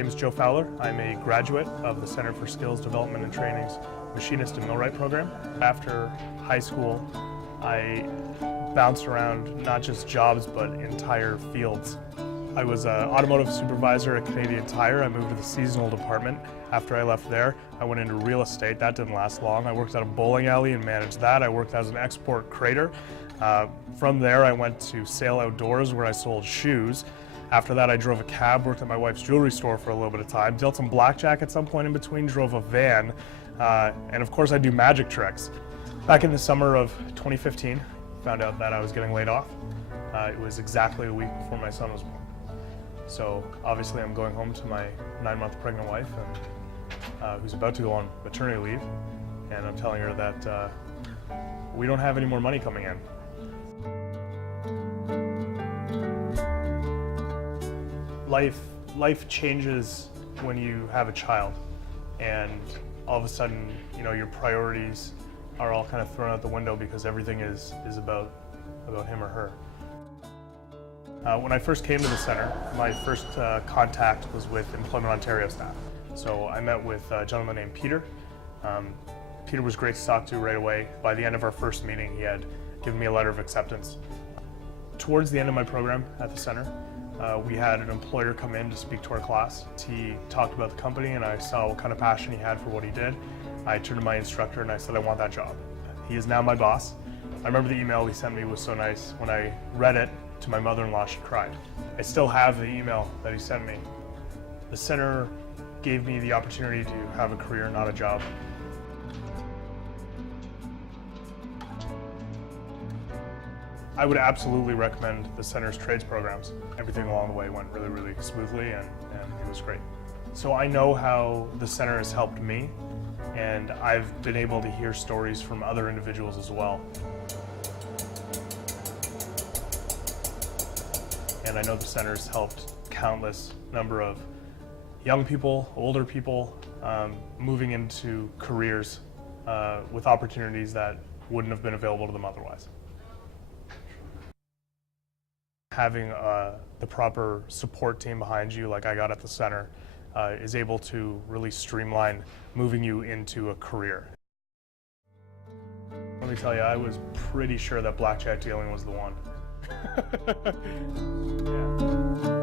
name is Joe Fowler. I'm a graduate of the Center for Skills Development and Training's Machinist and Millwright program. After high school, I bounced around not just jobs, but entire fields. I was an automotive supervisor at Canadian Tire. I moved to the seasonal department. After I left there, I went into real estate. That didn't last long. I worked at a bowling alley and managed that. I worked as an export crater. From there, I went to Sail Outdoors, where I sold shoes. After that, I drove a cab, worked at my wife's jewelry store for a little bit of time, dealt some blackjack at some point in between, drove a van, and of course I do magic tricks. Back in the summer of 2015, found out that I was getting laid off. It was exactly a week before my son was born. So obviously I'm going home to my 9-month pregnant wife, and, who's about to go on maternity leave, and I'm telling her that we don't have any more money coming in. Life changes when you have a child, and all of a sudden, you know, your priorities are all kind of thrown out the window because everything is about him or her. When I first came to the center, my first contact was with Employment Ontario staff. So I met with a gentleman named Peter. Peter was great to talk to right away. By the end of our first meeting, he had given me a letter of acceptance. Towards the end of my program at the center, we had an employer come in to speak to our class. He talked about the company, and I saw what kind of passion he had for what he did. I turned to my instructor and I said, I want that job. He is now my boss. I remember the email he sent me was so nice. When I read it to my mother-in-law, she cried. I still have the email that he sent me. The center gave me the opportunity to have a career, not a job. I would absolutely recommend the center's trades programs. Everything along the way went really smoothly, and it was great. So I know how the center has helped me, and I've been able to hear stories from other individuals as well. And I know the center's helped countless number of young people, older people, moving into careers with opportunities that wouldn't have been available to them otherwise. Having the proper support team behind you, like I got at the center, is able to really streamline moving you into a career. Let me tell you, I was pretty sure that blackjack dealing was the one. Yeah.